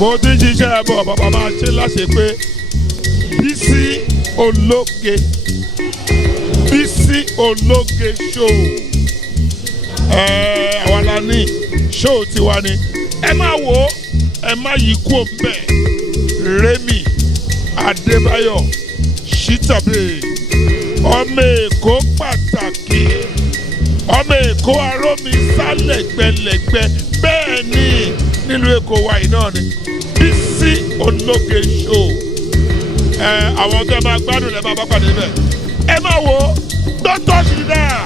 Mo ti ń ṣiṣẹ́ bọ̀ bàbá máa ṣe láṣẹ pé Bisi Ologe Show. Àwa la ní show tiwa ni. Ẹ má wò ó, ẹ má yí kú òǹbẹ̀. Remi Adébáyọ̀ Shitabe ọmọ Èkó pàtàkì ọmọ Èkó arómi sálẹ̀gbẹ̀lẹ̀gbẹ̀ bẹ́ẹ̀ ni nílùú Èkó wa yìí náà ni Bisi Ologe Show. Àwọn tó ẹ máa gbádùn lẹ́ máa bá pàdé bẹ́ẹ̀. Ẹ má wò ó, don't touch it there.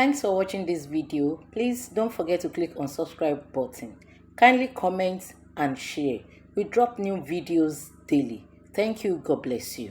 Thanks for watching this video. Please don't forget to click on subscribe button. Kindly comment and share. We drop new videos daily. Thank you. God bless you.